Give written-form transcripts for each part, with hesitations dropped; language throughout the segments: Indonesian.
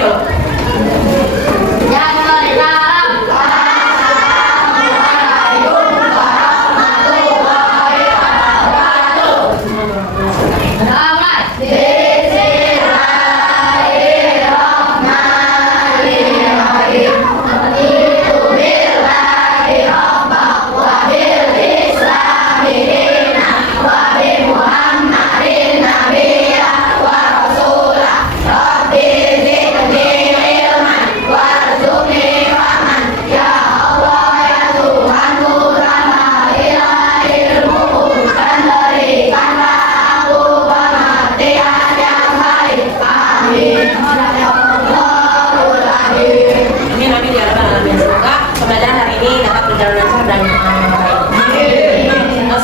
dulu.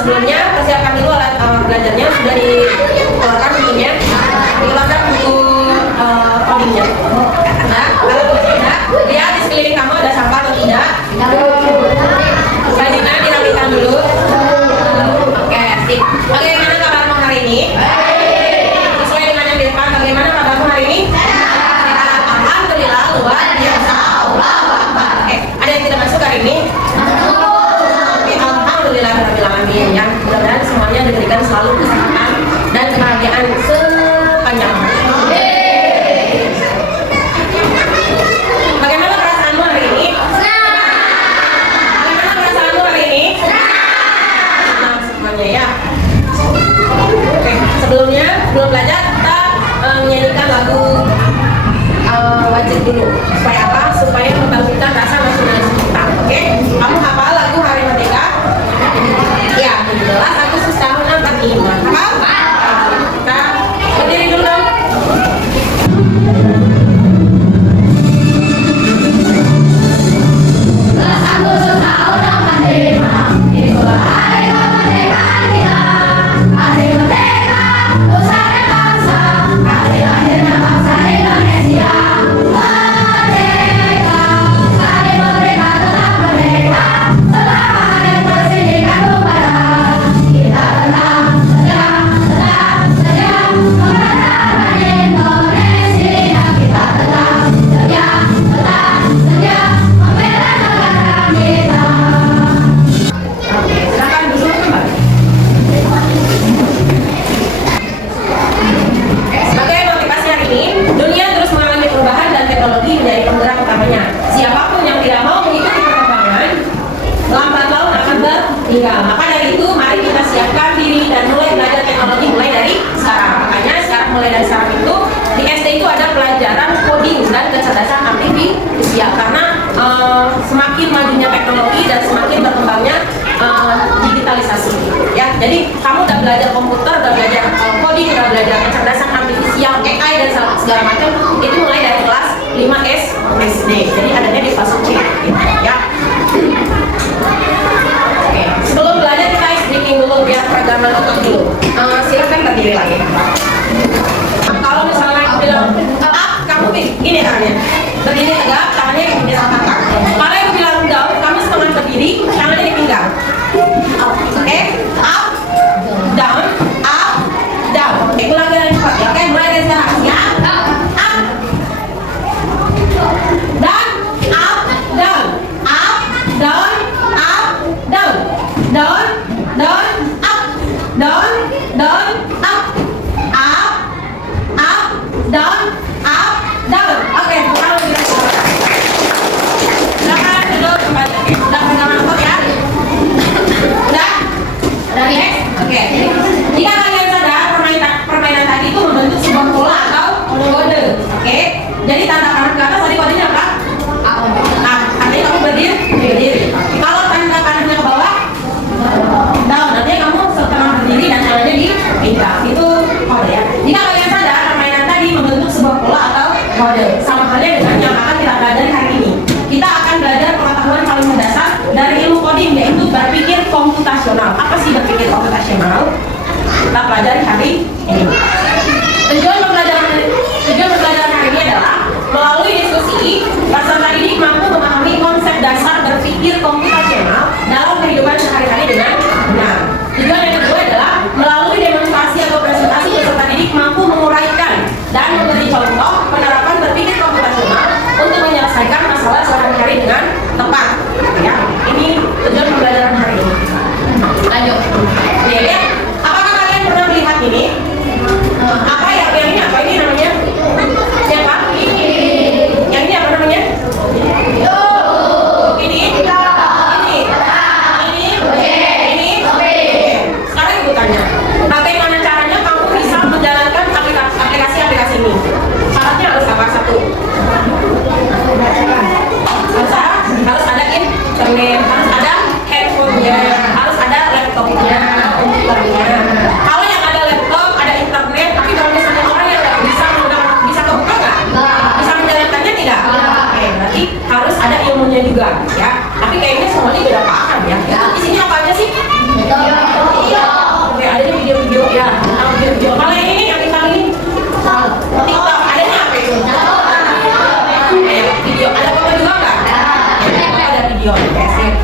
Sebelumnya persiapkan dulu alat belajarnya, sudah dikeluarkan bukunya, dikeluarkan buku codingnya. Nah, kalau tidak, lihat di sekeliling kamu ada sampah atau tidak. Bajunya dirapikan dulu. Oke, sip. Bagaimana kabarmu hari ini? Sesuai dengan yang di depan, bagaimana kabarmu hari ini? Alhamdulillah, luar biasa. Oke, ada yang tidak masuk hari ini? Alhamdulillahirrahmanirrahim, yang mudah-mudahan semuanya diberikan selalu kesehatan dan kebahagiaan sepanjang hari. Bagaimana perasaanmu hari ini? Bagaimana perasaanmu hari ini? Senang semuanya ya. Oke, sebelumnya belum belajar kita menyanyikan lagu wajib dulu. Supaya apa? Supaya membangkitkan rasa nasionalis kita. Oke, kamu hafal lagu Hari Merdeka? Ya, 17 Agustus tahun 45. Hafal? Kita berdiri dulu dong. Maka dari itu mari kita siapkan diri dan mulai belajar teknologi mulai dari sekarang. Makanya sekarang mulai dari sekarang itu di SD itu ada pelajaran coding dan kecerdasan artifisial karena semakin majunya teknologi dan semakin berkembangnya digitalisasi ya. Jadi kamu udah belajar komputer, udah belajar coding, udah belajar kecerdasan artifisial, AI dan segala macam itu mulai dari kelas 5 SD. Jadi adanya di kelas C gitu, ya. Sebelum belajar kita speaking dulu biar peragaman otot dulu. Silakan berdiri lagi. Kalau misalnya aku bilang kamu ini tangannya berdiri tegak, tangannya di atas kaki. Kalau aku bilang down, kamu setengah berdiri, tangannya di pinggang. Oke, up, down, down. Oke, ulang dengan cepat ya. Oke, mulai dari sekarang ya. Up, down, up, down, up, down, up, down. Down, down, up, down, down, up, down, up, down. Oke, sekarang kita silakan duduk kembali. Udah pegangan otot ya? Udah? Udah relax? Oke. Jika kalian sadar permainan tadi itu membentuk sebuah pola atau kode. Oke. Jadi tanda kanan ke atas tadi kodenya apa? Nah, artinya kamu berdiri. Kalau tanda kanannya ke bawah, down, nanti kamu setengah berdiri dan tangannya di pinggang. Itu kode ya. Jika kalian sadar permainan tadi membentuk sebuah pola atau kode, sama halnya dengan yang akan kita pelajari hari ini. Kita akan belajar pengetahuan paling mendasar dari ilmu coding, yaitu berpikir komputasional. Apa sih berpikir komputasional? Kita pelajari hari ini. Tujuan pembelajaran hari ini adalah melalui diskusi, peserta didik mampu memahami konsep dasar berpikir komputasional dalam kehidupan sehari-hari dengan benar. Tujuan yang kedua adalah melalui demonstrasi atau presentasi, peserta didik mampu menguraikan dan memberi contoh penerapan berpikir komputasional video. Oke, sip.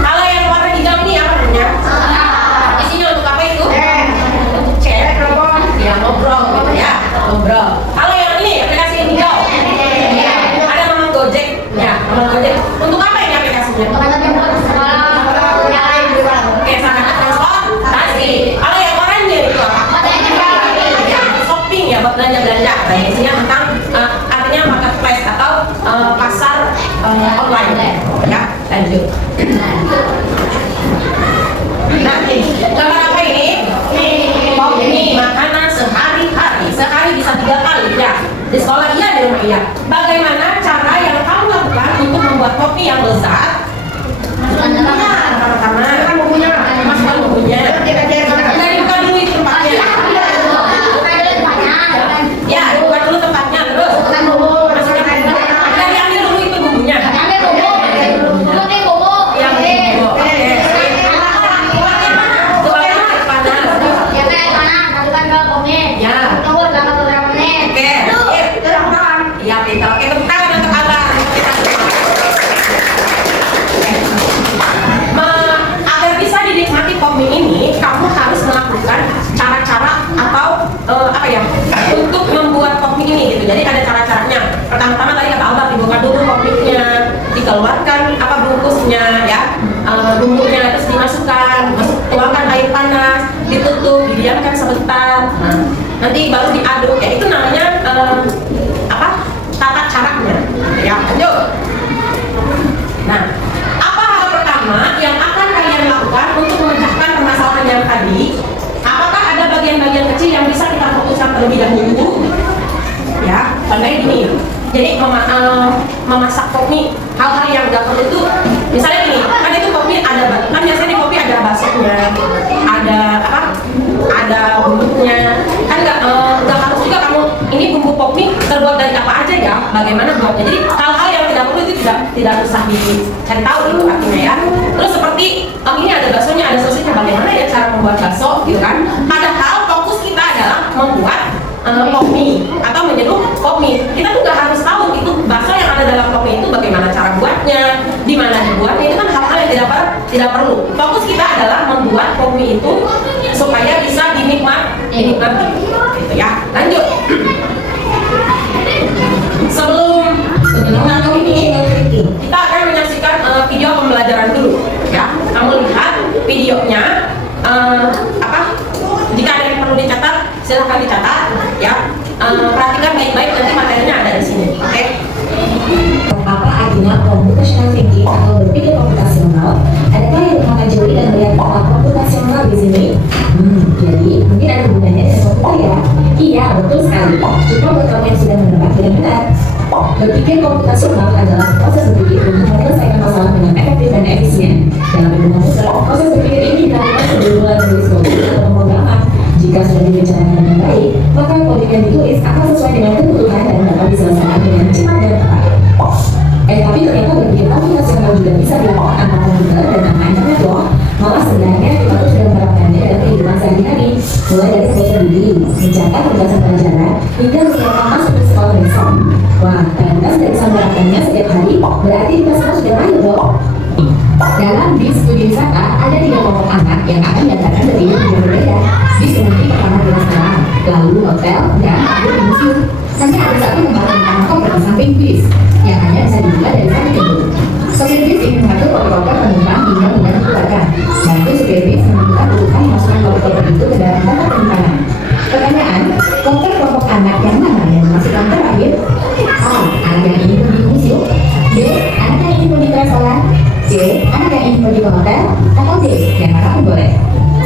Kalau yang warna hijau ini apa namanya? Isinya untuk apa itu? Untuk chat, ya ngobrol gitu ya, ngobrol. Kalau yang ini aplikasi yang hijau, ada nama Gojek, ya, nama Gojek. Untuk apa ini aplikasinya? Oke, sangat transportasi. Kalau yang oranye itu apa? Ya, shopping ya, buat belanja-belanja. Nah, isinya tentang artinya marketplace atau pasar online. Ya, lanjut. Nah, gambar apa ini? Ini makanan sehari-hari. Sehari bisa 3 kali ya. Di sekolah iya, di rumah iya. Bagaimana cara yang kamu lakukan untuk membuat kopi yang lezat? Pertama, kan bukunya, masukkan bukunya. Dari buka dulu itu tempatnya. Ya, buka dulu tempatnya terus. Masukkan dari ambil dulu itu bukunya. Ini kamu harus melakukan cara-cara atau apa ya untuk membuat kopi ini gitu. Jadi ada cara-caranya. Pertama-tama tadi kata Albert, dibuka dulu kopinya, dikeluarkan apa bungkusnya ya, bumbunya terus dimasukkan, tuangkan air panas, ditutup, didiamkan sebentar. Nanti baru diaduk ya. Itu namanya apa? Tata caranya. Ya, lanjut. Nah, apa hal pertama yang akan kalian lakukan untuk memecahkan permasalahan yang tadi? Apakah ada bagian-bagian kecil yang bisa kita fokuskan terlebih dahulu? Ya, contohnya gini. Jadi memasak kopi, hal-hal yang nggak perlu itu, misalnya gini, kan itu kopi ada, kan biasanya di kopi ada baksonya, ada apa? Ada bumbunya, kan nggak harus juga kamu ini bumbu kopi terbuat dari apa aja ya? Bagaimana buatnya? Jadi hal-hal yang tidak perlu itu tidak usah dicari tahu gitu artinya ya. Terus seperti ini ada baksonya, ada sosisnya, bagaimana ya cara membuat bakso gitu kan? Padahal fokus kita adalah membuat kopi atau menyeduh kopi. Kita tuh nggak harus tahu itu bakso yang ada dalam kopi itu bagaimana cara buatnya, di mana dibuatnya, itu kan hal-hal yang tidak perlu. Fokus kita adalah membuat kopi itu supaya bisa dinikmati, gitu ya. Lanjut. Sebelum menonton ini, kita akan menyaksikan video pembelajaran dulu, ya. Kamu lihat videonya, apa? Jika ada yang perlu dicatat, silahkan dicatat, ya. Perhatikan baik-baik, nanti materinya ada di sini, oke? Apa artinya computational thinking atau berpikir komputasional? Adakah yang mengajari dan melihat pola komputasional di sini? Jadi mungkin ada hubungannya dengan komputer ya? Iya, betul sekali. Cuma buat kamu yang sudah menebak dengan benar. Berpikir komputasional adalah proses berpikir untuk menyelesaikan masalah dengan efektif dan efisien. Dalam ilmu komputer, proses berpikir ini dilakukan sebelum mulai menulis kode atau pemrograman. Jika sudah direncanakan dengan baik, maka kode yang ditulis akan sesuai dengan kebutuhan dan dapat diselesaikan dengan cepat dan tepat. Tapi ternyata berpikir komputasional juga bisa dilakukan tanpa komputer dan tanpa internet loh. Malah sebenarnya kita tuh sudah menerapkannya dalam kehidupan sehari-hari, mulai dari proses diri, mencatat pembelajaran pelajaran, hingga menyiapkan masuk ke sekolah besok. Wah, kalau kita sudah bisa menerapkannya setiap hari, berarti kita semua sudah mahir dong. Dalam bis studi wisata, ada 3 kelompok anak yang akan diadakan berpindah yang berbeda. Bis nanti pertama di restoran, lalu hotel, dan akhir di museum. Nanti ada satu tempat tentang koper di samping bis, yang hanya bisa dibuka dari satu pintu. Sopir bis ingin mengatur koper-koper penumpang hingga mudah dikeluarkan. Bantu supir bis menentukan urutan masukkan koper-koper itu ke dalam koper penyimpanan. Pertanyaan, koper kelompok anak yang mana yang dimasukkan terakhir? A. Anak yang ingin pergi ke museum. B. Anak yang ingin pergi ke restoran. C. Anak yang ingin pergi ke hotel. Atau D. Yang mana pun boleh.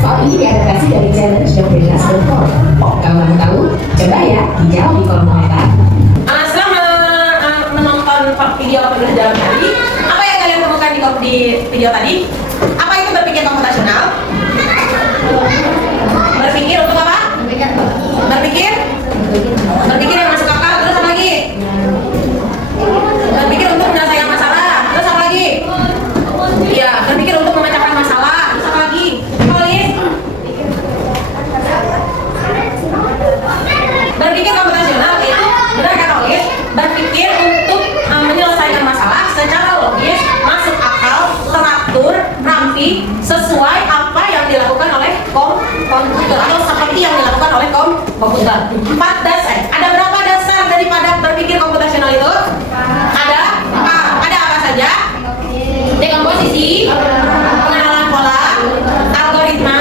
Soal ini diadaptasi dari challenge.belas.com. Kalau kamu tahu, coba ya dijawab di kolom komentar. Selama menonton video pembelajaran tadi, apa yang kalian temukan di video tadi? Apa itu berpikir komputasional? Berpikir untuk apa? Berpikir yang masuk akal. Terus apa lagi? Berpikir untuk menyelesaikan masalah. Terus apa lagi? Iya, berpikir untuk memecahkan masalah. Terus apa lagi? Tulis. Berpikir komputasional itu benar kata Olis, berpikir untuk menyelesaikan masalah secara logis, masuk akal, komputer. 4 dasar. Ada berapa dasar daripada berpikir komputasional itu? Ada 4. Ada apa saja? Dekomposisi, pengenalan pola, algoritma,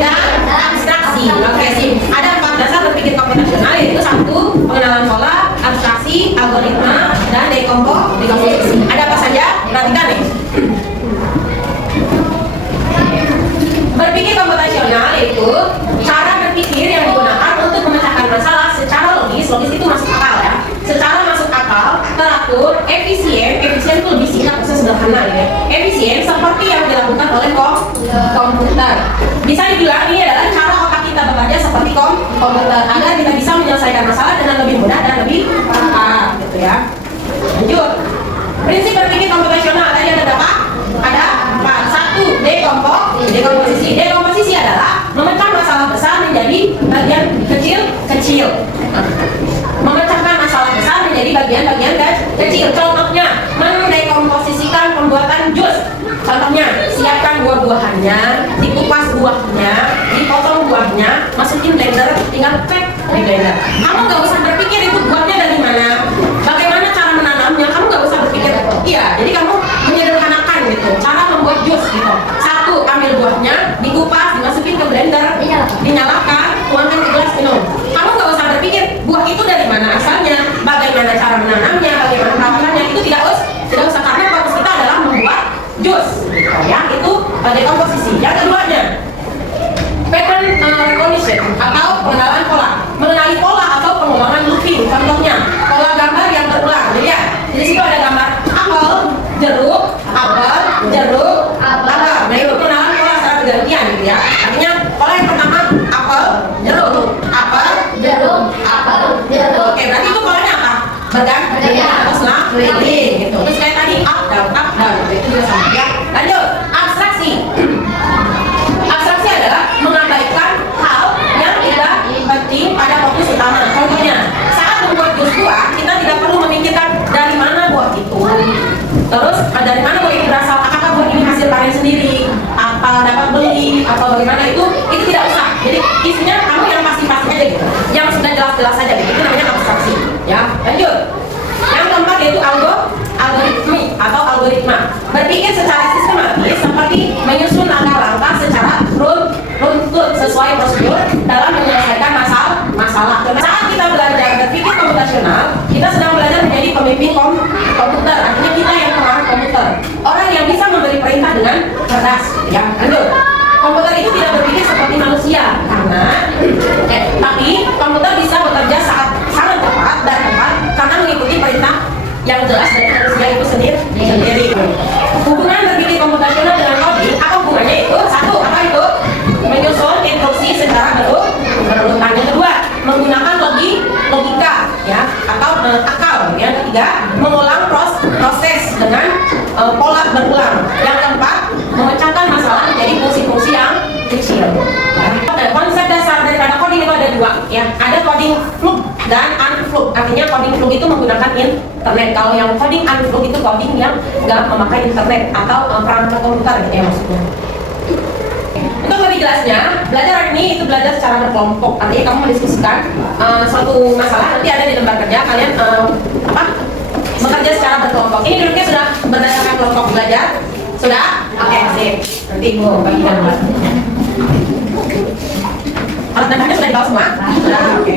dan abstraksi. Oke, sip. Ada 4 dasar berpikir komputasional, yaitu 1. Pengenalan pola, abstraksi, algoritma, dan dekomposisi. Ada apa saja? Perhatikan nih. Berpikir komputasional itu cara berpikir yang digunakan untuk memecahkan masalah secara logis. Logis itu masuk akal ya. Secara masuk akal, teratur, efisien. Efisien itu lebih singkat, bisa sederhana ya. Efisien seperti yang dilakukan oleh komputer. Bisa dibilang ini adalah cara otak kita bekerja seperti komputer agar kita bisa menyelesaikan masalah dengan lebih mudah dan lebih cepat, gitu ya. Lanjut. Prinsip berpikir komputasional tadi ada berapa? Ada 4. 1. Dekomposisi. Dekomposisi adalah memecah masalah besar menjadi bagian kecil-kecil. Memecahkan masalah besar menjadi bagian-bagian kecil. Contohnya, mendekomposisikan pembuatan jus. Contohnya, siapkan buah-buahannya, dikupas buahnya, dipotong buahnya, masukin blender, tinggal crack di blender. Kamu nggak usah berpikir itu buahnya dari mana, bagaimana cara menanamnya. Kamu nggak usah berpikir. Iya, jadi kamu menyederhanakan gitu cara membuat jus gitu. 1. Ambil buahnya, dikupas, dimasukin ke blender, dinyalakan, tuangkan ke gelas, minum. Kamu nggak usah berpikir buah itu dari mana asalnya, bagaimana cara menanamnya, bagaimana perawatannya. Itu tidak usah, karena fokus kita adalah membuat jus gitu, ya. Itu dekomposisi. Yang keduanya, pattern recognition atau pengenalan pola. Mengenali pola atau pengulangan looping. Contohnya, pola gambar yang berulang. Jadi ya, di situ ada gambar apel, jeruk, apel, jeruk, apel. Nah, itu pengenalan pola secara bergantian gitu ya. Artinya pola yang pertama apel, jeruk, apel, jeruk, apel, jeruk. Oke, berarti itu polanya apa? Bergantian atau selang-seling gitu. Terus kayak tadi up down gitu. Itu juga sama ya. Lanjut, abstraksi. Abstraksi adalah mengabaikan hal yang tidak penting pada fokus utama. Contohnya, saat membuat jus buah, kita tidak perlu memikirkan dari mana buah itu. Terus dari mana buah itu berasal? Apakah buah ini hasil panen sendiri? Apa dapat beli? Atau bagaimana itu tidak usah. Jadi isinya kamu yang pasti-pasti aja gitu. Yang sudah jelas-jelas aja gitu. Itu namanya abstraksi. Ya, lanjut. Yang keempat yaitu algoritmi atau algoritma. Berpikir secara sistematis seperti menyusun langkah-langkah secara runtut sesuai prosedur dalam menyelesaikan masalah. Saat kita belajar berpikir komputasional, kita sedang belajar menjadi pemimpin komputer. Artinya kita yang pengarah komputer. Orang yang bisa memberi perintah dengan cerdas. Ya, lanjut. Komputer itu tidak berpikir seperti manusia tapi komputer bisa bekerja sangat tepat dan tepat karena mengikuti perintah yang jelas dari manusia itu sendiri. Hubungan berpikir komputasional dengan coding, apa hubungannya itu? 1. Apa itu? Menyusun instruksi secara berurutan. Yang kedua, menggunakan logika ya atau akal. Yang ketiga, mengulang proses dengan pola berulang. Yang keempat, memecahkan masalah menjadi fungsi-fungsi yang kecil. Konsep dasar daripada coding itu ada 2 ya. Ada coding fluke dan unfluke. Artinya coding fluke itu menggunakan internet. Kalau yang coding unfluke itu coding yang nggak memakai internet atau perangkat komputer gitu ya maksudnya. Untuk lebih jelasnya, belajar hari ini itu belajar secara berkelompok. Artinya kamu mendiskusikan suatu masalah, nanti ada di lembar kerja kalian bekerja secara berkelompok. Ini duduknya sudah berdasarkan kelompok belajar. Sudah? Oke, sip. Nanti ibu bagi gambar. Alat dan sudah dibawa semua? Sudah? Oke.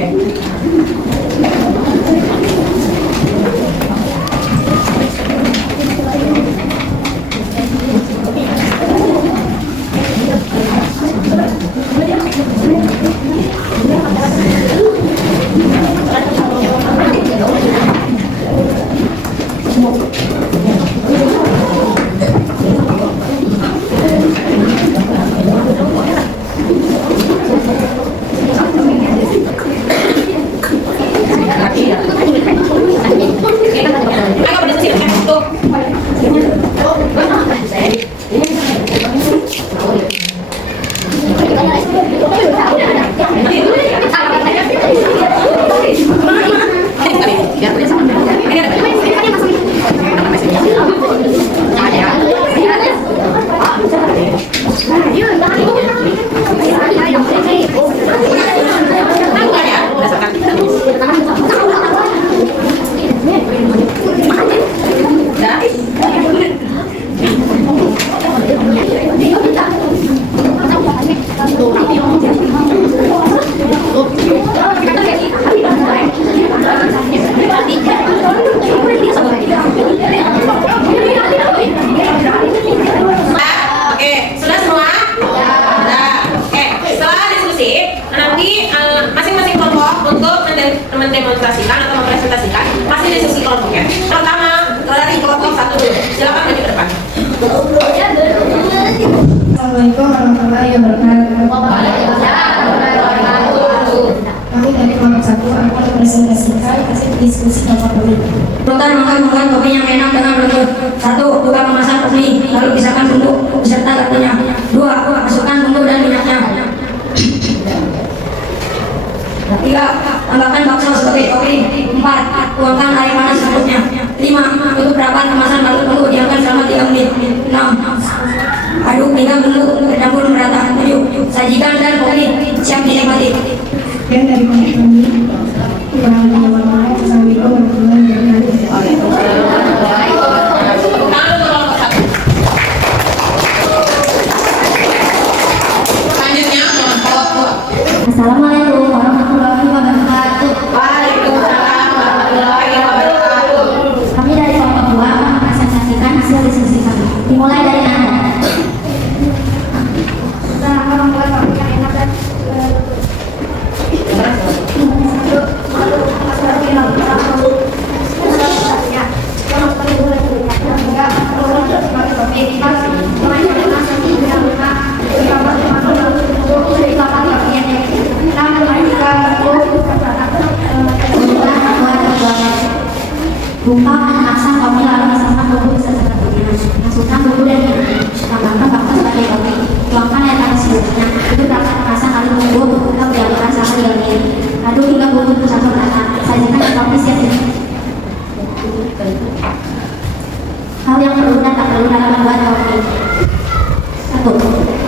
diskusi kelompok kami. Membuat kopi yang enak dengan berikut. 1. Tukang memasak kopi, lalu pisahkan bumbu beserta garpunya. 2. Masukkan bumbu dan minyaknya. 3. Tambahkan bakso sebagai topping. 4. Tuangkan air panas secukupnya. 5. Tutup rapat kemasan lalu tunggu diamkan selama 3 menit. 6. Aduk hingga bumbu tercampur merata. 7. Sajikan dan kopi siap dinikmati. Sekian dari kelompok kami. Assalamualaikum warahmatullahi wabarakatuh. Selanjutnya kelompok 2. Assalamualaikum warahmatullahi wabarakatuh. Waalaikumsalam warahmatullahi wabarakatuh. Kami dari kelompok 2 akan mempresentasikan hasil diskusi kami. Dimulai dari Anda. Kita akan membuat kopi yang enak dan Buka asam kopi lalu misalkan bumbu bisa seperti masukkan bumbu dan tambahkan bakso sebagai topping. Tuangkan air panas secukupnya. Itu perasaan rasa lalu tunggu hingga diadukkan selama 3 menit. Aduk hingga bumbu tercampur rata. Sajikan kopi siap dinikmati. Hal yang perlu dan tak perlu dalam membuat kopi. 1.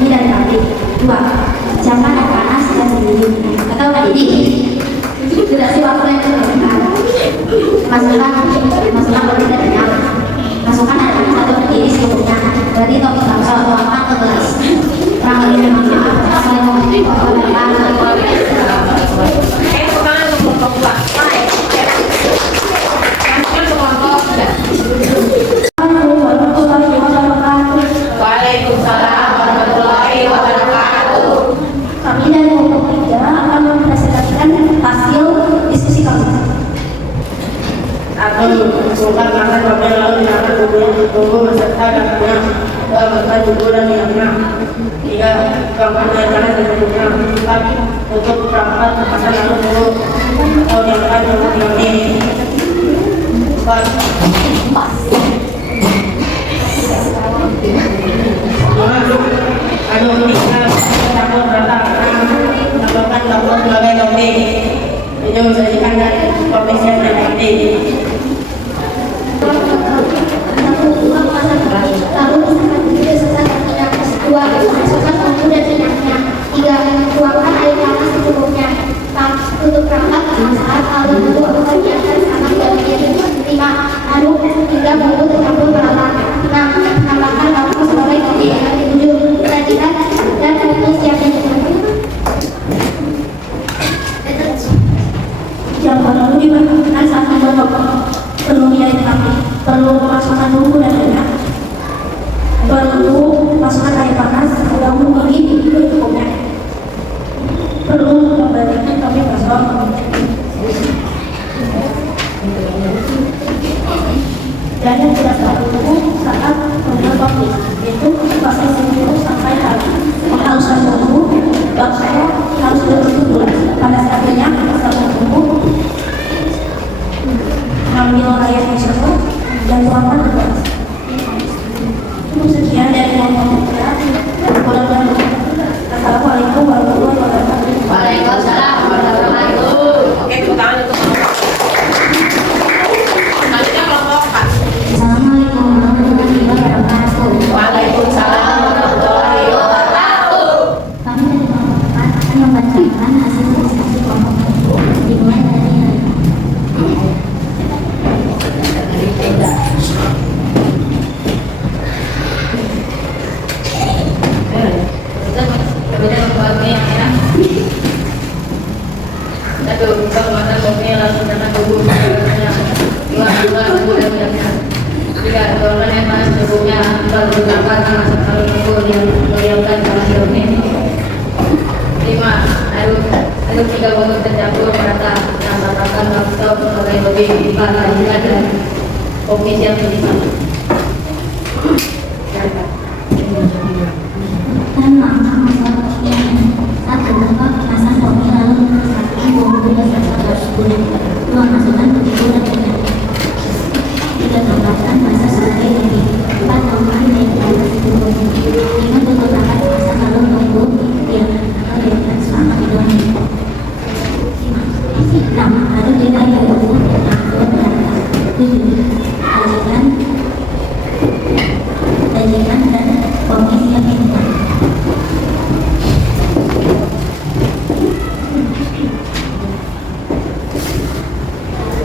Ini dari kopi. 2. Siapkan air panas dan mendidih. Atau mendidih. Durasi waktu yang tertentu. Masukkan kopi dan minyak. Masukkan air panas atau mendidih secukupnya. Berarti topping bakso tuangkan ke gelas. Kurang lebih bermanfaat. Assalamualaikum warahmatullahi wabarakatuh. Tangan untuk kelompok 2. Lanjutkan ke kelompok 3. Waalaikumsalam warahmatullahi wabarakatuh. Kami dari kelompok 3 akan mempresentasikan hasil diskusi kami. Atau masukkan makan kopi lalu dimakan bumbu beserta garpunya. 2. Masukkan bumbu dan minyaknya. 3. Tuangkan air panas dan secukupnya. 4. Tutup rapat kemasan lalu tunggu atau diamkan selama 3 menit. 4. Aduk hingga campur rata. 6. Tambahkan bakso sebagai topping. 7. Sajikan dan kopi siap dinikmati. Lalu pisahkan bumbu beserta garpunya. 2. Masukkan bumbu dan minyaknya. 3. Tuangkan air panas secukupnya. 4. Tutup rapat kemasan lalu tunggu atau diamkan selama 3 menit. 5. Aduk hingga bumbu tercampur merata. 6. Tambahkan bakso sebagai topping. 7. Sajikan dan kopi siap dinikmati. Yang perlu diperhatikan saat membuat kopi perlu diketahui, perlu memasukkan bumbu dan minyak, perlu masukkan air panas dan mendidih secukupnya, perlu memberikan kopi bakso dan yang tidak terlalu tunggu saat membuat kopi, yaitu proses 10 sampai habis. Menghaluskan bumbu, bakso harus berbentuk bulat. Pada saat minyak, masukkan bumbu, ambil air tersebut dan tuangkan ke gelas. Sekian dari kelompok 3. Assalamualaikum warahmatullahi wabarakatuh. Waalaikumsalam warahmatullahi wabarakatuh. Oke, tepuk tangan untuk kelompok 4. Selanjutnya kelompok 4. Assalamualaikum warahmatullahi wabarakatuh. Waalaikumsalam warahmatullahi wabarakatuh. Kami dari kelompok 4 akan membacakan hasil diskusi kelompok 1. Dimulai dari Aduk hingga bumbu tercampur merata. Tambahkan bakso sebagai topping. 4. Sajikan dan kopi siap dinikmati. dan masak masalah kopi yang 1. Buka kemasan kopi lalu masukkan bumbu dan beserta garpunya. Uang masukan untuk ibu dan anak. 3. Tambahkan masa sebagai lagi. 4. Tambahan yang tidak ditunggu. 5. Tutup rapat masa kalau menunggu yang atau dilakukan selama 2 menit. 6. Aduk jeda yang berhubung dengan akun merata. 7. Sajikan dan tumis yang enak.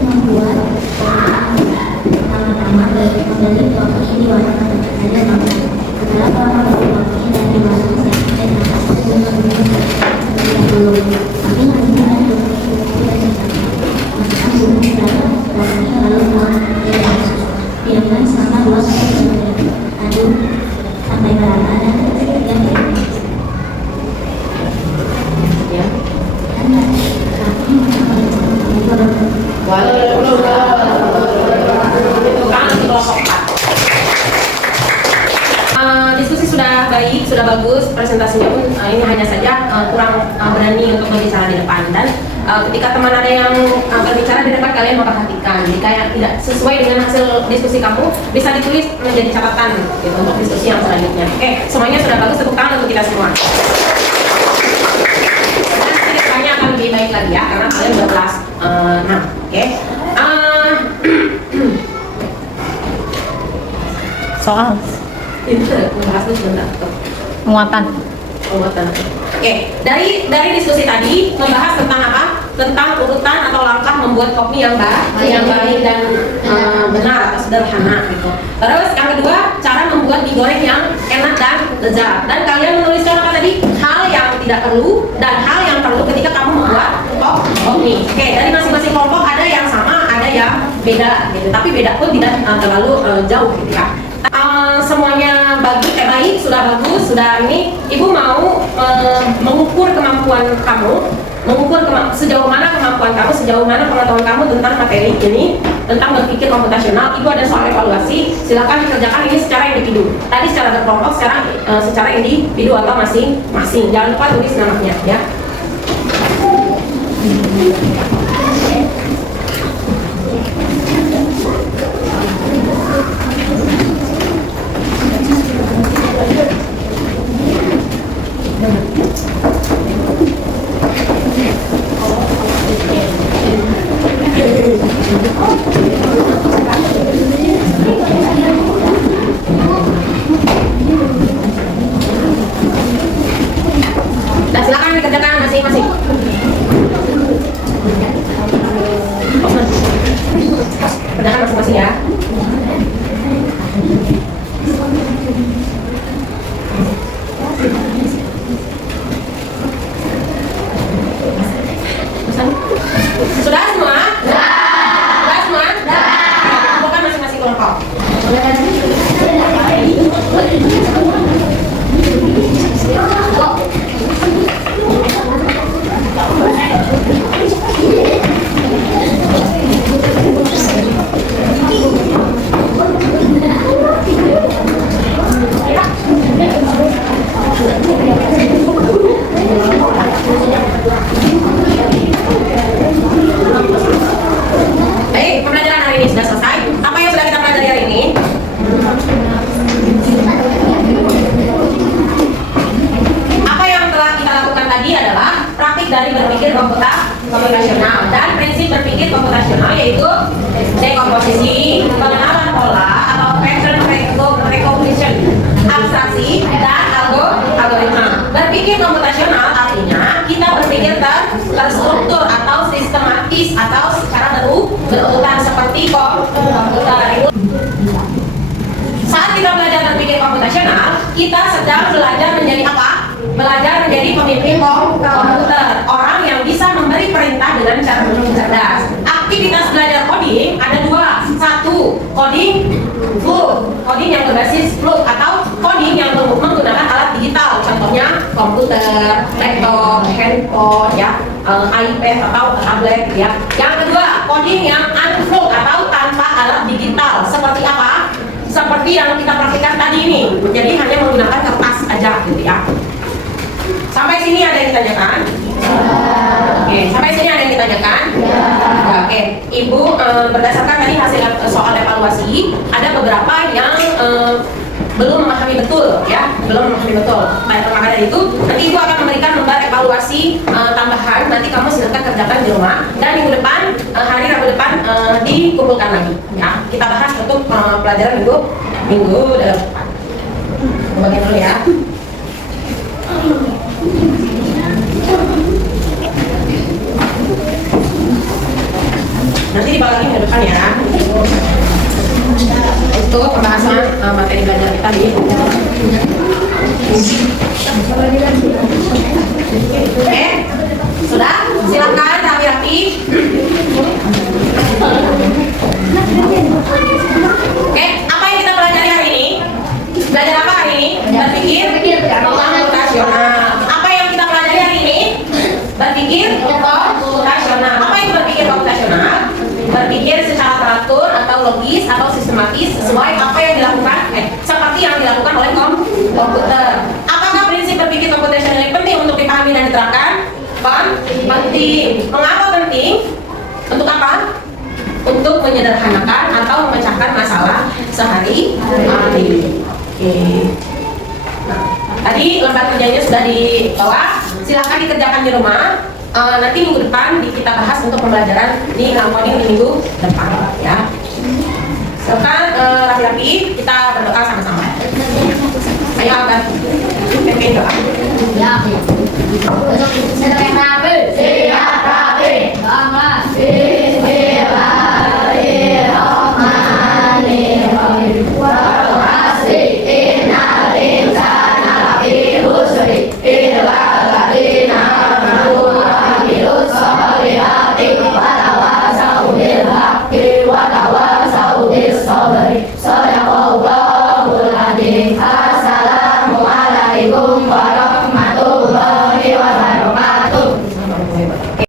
Membuat pertama-tama dari kelompok ini warna ada nomor. Setelah kelompok ini dan diwarnai dan atas sebelum belum. Ambil lanjut dan masukkan bumbu dalam warnanya lalu buang diamkan selama 2-3 menit. Aduk sampai merata dan yang Ya. Diskusi sudah baik, sudah bagus, presentasinya pun ini hanya saja kurang berani untuk berbicara di depan, dan ketika teman ada yang berbicara di depan kalian memperhatikan jika yang tidak sesuai dengan hasil diskusi kamu bisa ditulis menjadi catatan gitu, untuk diskusi yang selanjutnya. Oke, semuanya sudah bagus, tepuk tangan untuk kita semua. Dan kedepannya akan lebih baik lagi ya, karena kalian udah kelas 6. Oke. Soal Itu membahas itu sebentar. penguatan. Oke, dari diskusi tadi membahas tentang apa? Tentang urutan atau langkah membuat kopi yang baik dan benar atau sederhana gitu. Terus yang kedua, cara membuat mie goreng yang enak dan lezat. Dan kalian menuliskan apa tadi? Hal yang tidak perlu dan hal yang perlu ketika kamu membuat kopi. Oke, dari masing-masing kelompok ada yang sama, ada yang beda gitu. Tapi beda pun tidak terlalu jauh gitu ya. Semuanya baik, sudah bagus, sudah ini. Ibu mau mengukur kemampuan kamu, sejauh mana kemampuan kamu, sejauh mana pengetahuan kamu tentang materi ini, tentang berpikir komputasional. Ibu ada soal evaluasi, silakan dikerjakan ini secara individu. Tadi secara berkelompok, secara individu atau masing-masing. Jangan lupa tulis namanya ya. Dan silakan dikerjakan masing-masing. Kerjakan masing-masing ya. Sudah semua? Sudah semua? Kumpulkan masing-masing kelompok. Baik, pembelajaran hari ini sudah selesai. Apa yang sudah kita pelajari hari ini? Apa yang telah kita lakukan tadi adalah praktik dari berpikir komputasional dan prinsip berpikir komputasional, yaitu dekomposisi, pengenalan pola atau pattern recognition, abstraksi, dan algoritma. Berpikir komputasional artinya kita berpikir terstruktur atau sistematis atau secara berurutan seperti komputer. Saat kita belajar berpikir komputasional, kita sedang belajar menjadi apa? Belajar menjadi pemimpin komputer, orang yang bisa memberi perintah dengan cara cerdas. Aktivitas belajar coding ada dua. Satu, coding flow, coding yang berbasis flow atau coding yang menggunakan alat digital, contohnya komputer, laptop, handphone, ya, iPad atau tablet, ya. Yang kedua, coding yang unflow atau tanpa alat digital, seperti apa? Seperti yang kita praktikkan tadi ini, jadi hanya menggunakan kertas aja, gitu ya. Sampai sini ada yang ditanyakan? Oke, sampai sini ada yang ditanyakan? Ya, oke. Ibu berdasarkan tadi hasil soal evaluasi, ada beberapa yang belum memahami betul, ya, belum memahami betul. Maka dari itu, nanti ibu akan memberikan lembar evaluasi tambahan. Nanti kamu silakan kerjakan di rumah. Dan minggu depan, hari Rabu depan dikumpulkan lagi. Ya, kita bahas untuk pelajaran minggu depan. Bagian dulu ya. Nanti dibagi minggu depan ya. Itu pembahasan materi belajar kita di Oke, sudah? Silakan rapi-rapi. Oke, apa yang kita pelajari hari ini? Belajar apa hari ini? Berpikir komputasional. Apa yang kita pelajari hari ini? Berpikir komputasional. Apa itu berpikir komputasional? Berpikir secara teratur atau logis atau sistematis sesuai apa yang dilakukan, seperti yang dilakukan oleh komputer. Apakah prinsip berpikir komputasional ini penting untuk dipahami dan diterapkan? Penting. Mengapa penting? Untuk apa? Untuk menyederhanakan atau memecahkan masalah sehari-hari. Oke. Nah, tadi lembar kerjanya sudah dibawa. Silahkan dikerjakan di rumah. Nanti minggu depan kita bahas untuk pembelajaran di coding di minggu depan, ya. Silakan rapi-rapi kita berdoa sama-sama. Ayo, Abang. Doa. Ya.